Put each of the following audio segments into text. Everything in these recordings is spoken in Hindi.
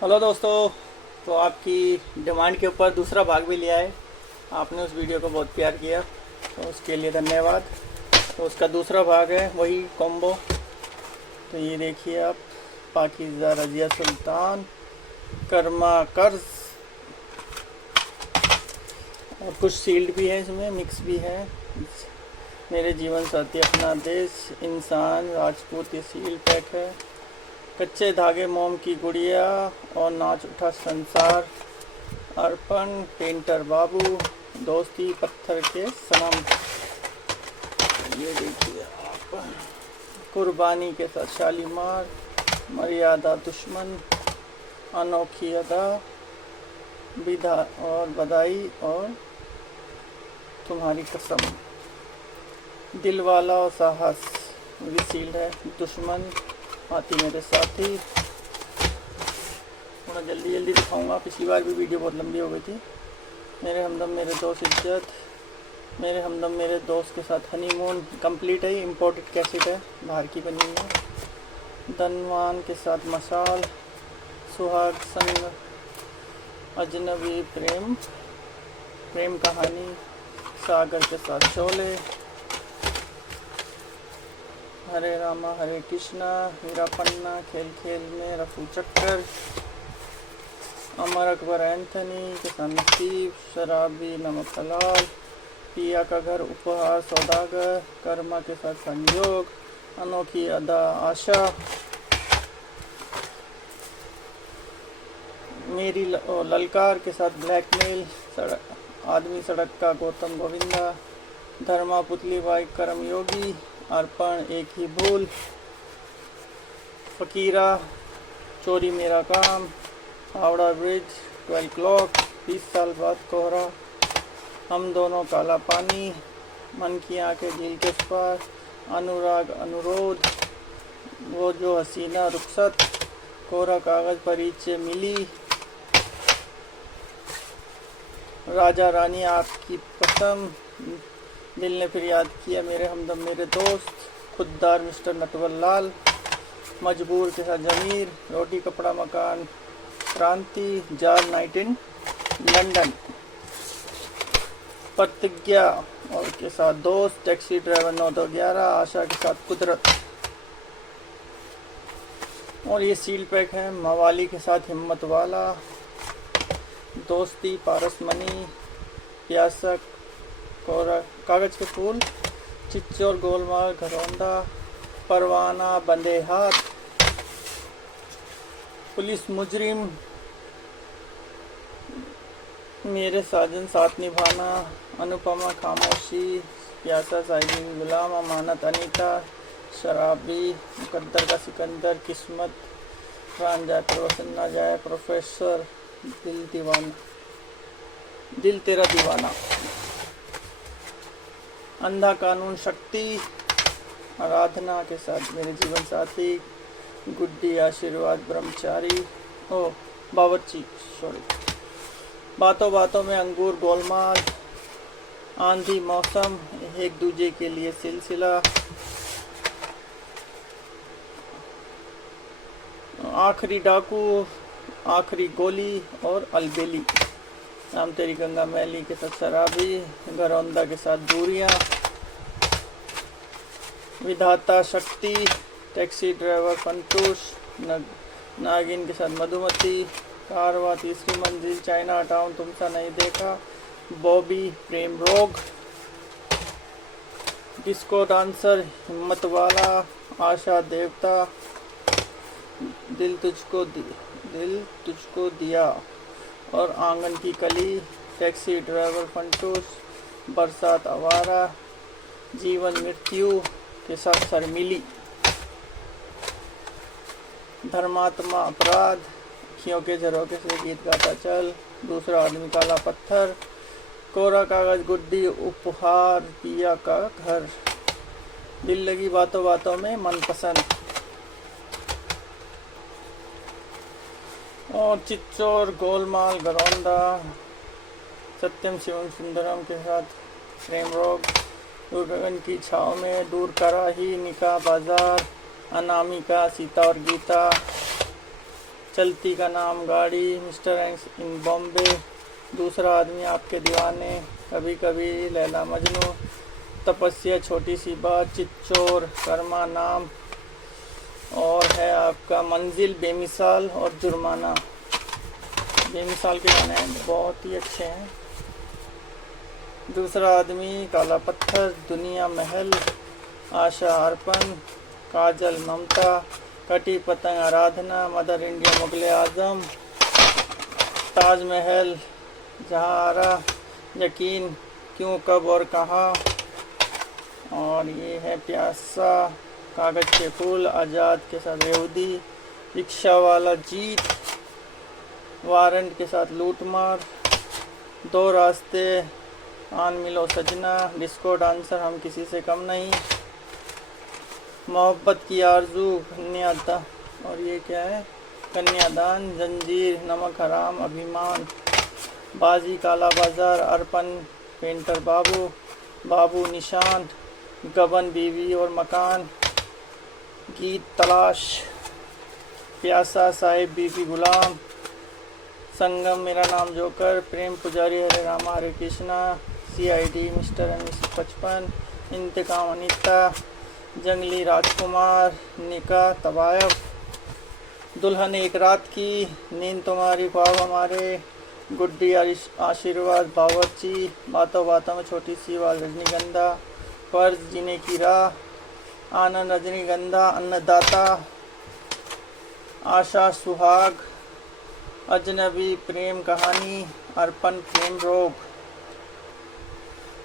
हेलो दोस्तों। तो आपकी डिमांड के ऊपर दूसरा भाग भी लिया है। आपने उस वीडियो को बहुत प्यार किया, तो उसके लिए धन्यवाद। तो उसका दूसरा भाग है वही कॉम्बो। तो ये देखिए आप, पाकीज़ा रज़िया सुल्तान, कर्मा कर्ज, और कुछ सील्ड भी है, इसमें मिक्स भी है। मेरे जीवन साथी, अपना देश, इंसान, राजपूत, ये सील पैक है। कच्चे धागे, मोम की गुड़िया और नाच उठा संसार, अर्पण, पेंटर बाबू, दोस्ती, पत्थर के सनम। ये देखिए आप, कुर्बानी के साथ शालीमार, मर्यादा दुश्मन, अनोखी अदा, विधा और बधाई और तुम्हारी कसम, दिल वाला और साहस विसील्ड है। दुश्मन, आती मेरे साथी। थोड़ा जल्दी जल्दी दिखाऊंगा, पिछली बार भी वीडियो बहुत लंबी हो गई थी। मेरे हमदम मेरे दोस्त, इज्जत, मेरे हमदम मेरे दोस्त के साथ हनीमून कंप्लीट है। इम्पोर्टेड कैसेट है, बाहर की बनी है। धनवान के साथ मशाल, सुहाग संग, अजनबी प्रेम, प्रेम कहानी, सागर के साथ शोले, हरे रामा हरे कृष्णा, हीरा पन्ना, खेल खेल में, रफू चक्कर, अमर अकबर एंथनी के साथ नसीब, शराबी नमक हलाल, पिया का घर, उपहार, सौदागर, कर्मा के साथ संयोग, अनोखी अदा आशा, मेरी ललकार के साथ ब्लैकमेल, आदमी सड़क का गौतम गोविंदा, धर्मा पुतली बाई कर्म योगी, अर्पण एक ही भूल, फकीरा, चोरी मेरा काम, हावड़ा ब्रिज, 12 क्लॉक, 20 साल बाद कोहरा, हम दोनों, काला पानी, मन की आंखें झील के पार, अनुराग अनुरोध, वो जो हसीना रुखसत, कोरा कागज परिचय मिली, राजा रानी आपकी पसंद, दिल ने फिर याद किया, मेरे हमदम मेरे दोस्त, खुददार मिस्टर नटवर लाल, मजबूर के साथ जमीर, रोटी कपड़ा मकान, क्रांति, जार नाइट इन लंदन, प्रतिज्ञा और के साथ दोस्त, टैक्सी ड्राइवर 9211, आशा के साथ कुदरत। और ये सील पैक है, मवाली के साथ हिम्मत वाला, दोस्ती, पारसमनी, प्यासक, कागज के फूल, चिच्चोर, गोलमाल, घरौंदा, परवाना, बंदे हाथ, पुलिस मुजरिम, मेरे साजन साथ निभाना, अनुपमा, खामोशी, प्यासा, साइडिन, गुलाम, अमानत, अनीता, शराबी, मुकद्दर का सिकंदर, किस्मत, प्राण जाए पर वसन ना जाए, प्रोफेसर, दिल दीवाना, दिल तेरा दीवाना, अंधा कानून, शक्ति, आराधना के साथ मेरे जीवन साथी, गुड्डी, आशीर्वाद, ब्रह्मचारी, ओ बावर्ची, सॉरी, बातों बातों में, अंगूर, गोलमाल, आंधी, मौसम, एक दूजे के लिए सिलसिला, आखिरी डाकू, आखिरी गोली और अलबेली, नाम तेरी गंगा मैली के साथ शराबी, घरौंदा के साथ दूरियां, विधाता, शक्ति, टैक्सी ड्राइवर, फंटूश, नागिन के साथ मधुमती, कारवा, तीसरी मंजिल, चाइना टाउन, तुमसा नहीं देखा, बॉबी, प्रेम रोग, डिस्को डांसर, हिम्मत वाला, आशा देवता, दिल तुझको दिया और आंगन की कली, टैक्सी ड्राइवर, फंटूस, बरसात, आवारा, जीवन मृत्यु के साथ शर्मिली, धर्मात्मा, अपराध, अखियों के झरोखे से गीत गाता चल, दूसरा आदमी, काला पत्थर, कोरा कागज, गुड्डी, उपहार, पिया का घर, दिल लगी बातों बातों में, मनपसंद, और चिच्चोर, गोलमाल, घरौंदा, सत्यम शिवम सुंदरम के साथ प्रेम रोग, दूर गगन की छाव में, दूर कराही, निकाह बाजार, अनामिका, सीता और गीता, चलती का नाम गाड़ी, मिस्टर एंड्स इन बॉम्बे, दूसरा आदमी आपके दीवाने, कभी कभी लैला मजनू, तपस्या छोटी सी बात, चिच्चोर, कर्मा नाम, और है आपका मंजिल, बेमिसाल और जुर्माना। बेमिसाल के गाने बहुत ही अच्छे हैं। दूसरा आदमी, काला पत्थर, दुनिया महल, आशा अर्पण, काजल ममता, कटी पतंग आराधना, मदर इंडिया मुगल आजम, ताजमहल, जहारा, यकीन, क्यों कब और कहाँ, और ये है प्यासा, कागज के फूल, आज़ाद के साथ यहूदी, रिक्शा वाला, जीत, वारंट के साथ लूटमार, दो रास्ते, आन मिलो सजना, डिस्को डांसर, हम किसी से कम नहीं, मोहब्बत की आरजू, कन्यादान, और ये क्या है, कन्यादान, जंजीर, नमक हराम, अभिमान, बाजी, काला बाजार, अर्पण, पेंटर बाबू, बाबू, निशान, गबन, बीवी और मकान, गीत, तलाश, प्यासा, साहिब, बीबी, गुलाम, संगम, मेरा नाम Joker, Prem Pujari, Hare Rama Hare Krishna, CID, Mr and Mrs 55, Inteqam, Anita, जंगली राजकुमार, निकाह, तवायफ, दुल्हन एक रात की, नींद तुम्हारी ख्वाब हमारे, गुड्डी आशीर्वाद, बावर्ची, बातों बातों में छोटी सी आवाज़, रजनीगंधा, फर्ज, जीने की राह, आनंद, रजनीगंधा, अन्नदाता, आशा, सुहाग, अजनबी, प्रेम कहानी, अर्पण, प्रेम रोग,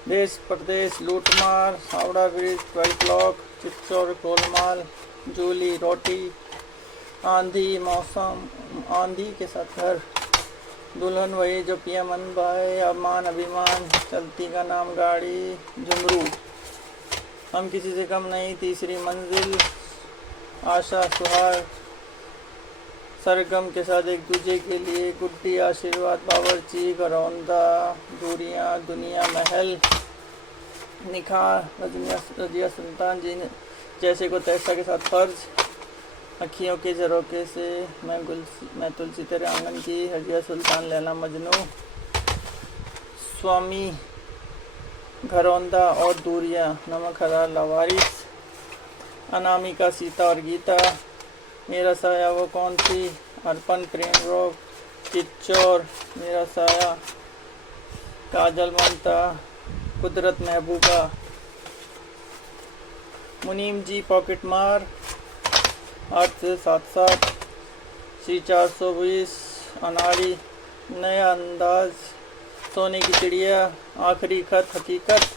देश परदेश, लूटमार, हावड़ा ब्रिज, 12 क्लॉक, चित्तौड़, गोलमाल, जूली, रोटी, आंधी, मौसम, आंधी के साथ घर, दुल्हन वही जो पिया मन भाए, अमान, अभिमान, चलती का नाम गाड़ी, जुमरू, हम किसी से कम नहीं, तीसरी मंजिल, आशा, सुहाग, सरगम के साथ एक दूजे के लिए, गुड्डी, आशीर्वाद, बावर्ची, घरौंदा, दूरियां, दुनिया महल, निकाह, रजिया सुल्तान जी जैसे को तैसा के साथ फर्ज, अखियों के झरोके से, मैं तुलसी तेरे आंगन की, रजिया सुल्तान, लैला मजनू, स्वामी, घरौंदा और दूरियां, नमक हरा, लावारिस, अनामिका, सीता और गीता, मेरा साया वो कौन सी, अर्पण, प्रेम रोग, चिच्चौर, मेरा साया, काजल ममता, कुदरत महबूबा, मुनीम जी, पॉकेट मार, 8 से 7 सी 420, अनाड़ी, नया अंदाज, सोने की चिड़िया, आखिरी खत, हकीकत,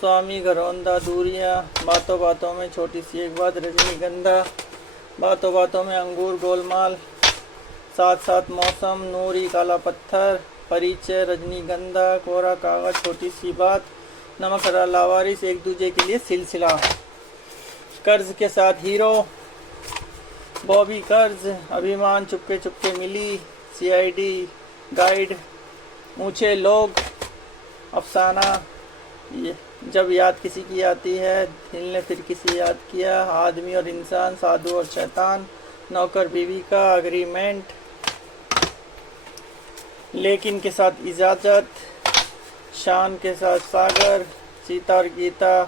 स्वामी, घरौंदा, दूरियां, बातों बातों में छोटी सी एक बात, रजनीगंधा, बातों बातों में अंगूर, गोलमाल, साथ साथ मौसम, नूरी, काला पत्थर, परिचय, रजनीगंधा, कोरा कागज, छोटी सी बात, नमक हरा, लावारिस, एक दूजे के लिए सिलसिला, कर्ज के साथ हीरो, बॉबी कर्ज, अभिमान, चुपके चुपके मिली, CID, गाइड, ऊंचे लोग, अफसाना, जब याद किसी की आती है, दिल ने फिर किसी याद किया, आदमी और इंसान, साधु और शैतान, नौकर बीवी का, अग्रीमेंट, लेकिन के साथ इजाज़त, शान के साथ सागर, सीता और गीता,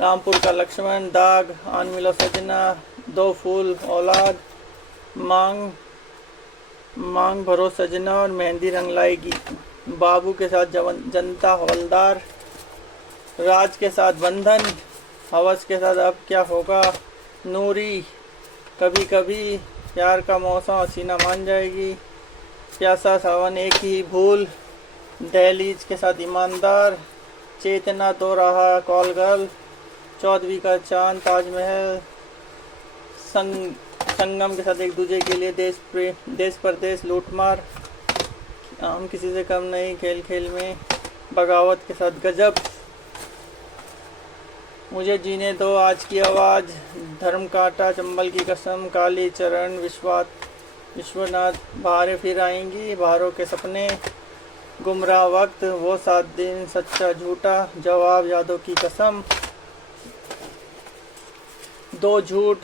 रामपुर का लक्ष्मण, दाग, आन मिलो सजना, दो फूल, औलाद, मांग, मांग भरो सजना और मेहंदी रंग लाएगी, बाबू के साथ जनता, हवलदार, राज के साथ बंधन, हवस के साथ अब क्या होगा, नूरी, कभी कभी, प्यार का मौसम, हसीना मान जाएगी, प्यासा, सावन, एक ही भूल, दहलीज के साथ ईमानदार, चेतना तो रहा, कॉल गर्ल, 14वीं का चांद, ताजमहल, संगम के साथ एक दूजे के लिए, देश परदेश, लूटमार, हम किसी से कम नहीं, खेल खेल में, बगावत के साथ गजब, मुझे जीने दो, आज की आवाज़, धर्म कांटा, चंबल की कसम, काली चरण, विश्वनाथ, बाहरें फिर आएंगी, बाहरों के सपने, गुमराह वक्त, वो 7 दिन, सच्चा झूठा, जवाब, यादों की कसम, 2 झूठ,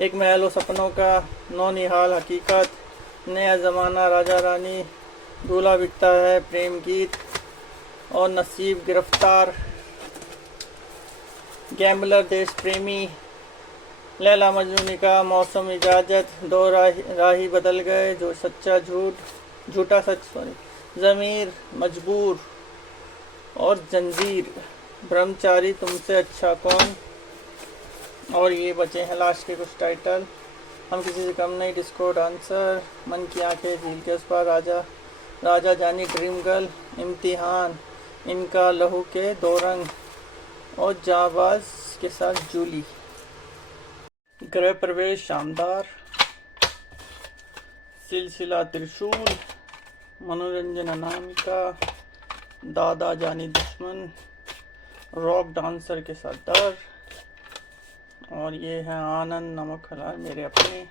एक महल और सपनों का नौनिहाल हकीकत, नया ज़माना राजा रानी, दूल्हा बिकता है, प्रेम गीत और नसीब गिरफ्तार, गैम्बलर देश प्रेमी, लैला मजनू निकाह, मौसम इजाज़त, दो राही बदल गए, जो सच्चा झूठा सच ज़मीर, मजबूर और जंजीर, ब्रह्मचारी, तुमसे अच्छा कौन। और ये बचे हैं लास्ट के कुछ टाइटल। हम किसी से कम नहीं, डिस्को डांसर, मन की आंखें, झील के उस पार, राजा जानी, ड्रीम गर्ल, इम्तिहान, इनका लहू के दो रंग और जाबाज के साथ जूली। गृह प्रवेश शानदार, सिलसिला त्रिशूल, मनोरंजन अनामिका, दादा जानी दुश्मन, रॉक डांसर के साथ डर, और ये है आनंद नमक हलाल मेरे अपने,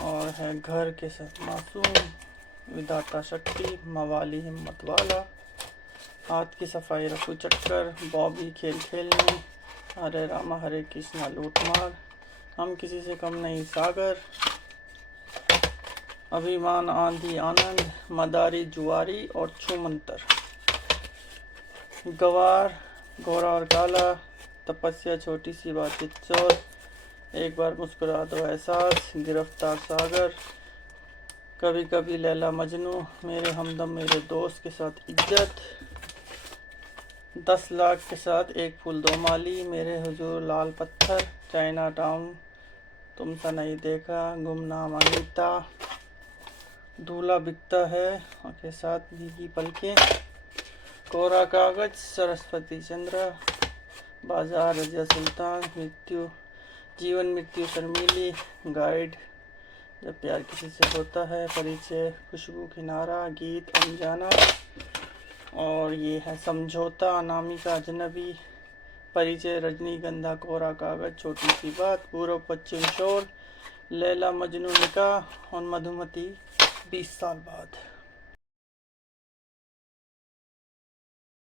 और है घर के साथ मासूम, विधाता शक्ति, मवाली हिम्मत वाला, हाथ की सफाई रफू चक्कर, बॉबी खेल खेलने, हरे रामा हरे कृष्णा लूटमार, हम किसी से कम नहीं सागर, अभिमान आंधी आनंद, मदारी जुआरी और छूमंतर, गवार गोरा और काला, तपस्या छोटी सी बातचीत चोर, एक बार मुस्कुरा दो एहसास, गिरफ्तार सागर, कभी कभी लैला मजनू, मेरे हमदम मेरे दोस्त के साथ इज्जत, 10 लाख के साथ एक फूल दो माली, मेरे हुजूर लाल पत्थर, चाइना टाउन, तुमसा नहीं देखा, गुमनाम अनीता, दूल्हा बिकता है के साथ भीगी पलकें, कोरा कागज, सरस्वती चंद्र, बाजार रजिया सुल्तान, जीवन मृत्यु शर्मीली, गाइड, जब प्यार किसी से होता है, परिचय खुशबू किनारा, गीत अनजाना, और ये है समझौता, अनामिका अजनबी, परिचय रजनीगंधा, कोरा कागज, छोटी सी बात, पूर्व पश्चिम शोर, लैला मजनू निकाह और मधुमती 20 साल बाद।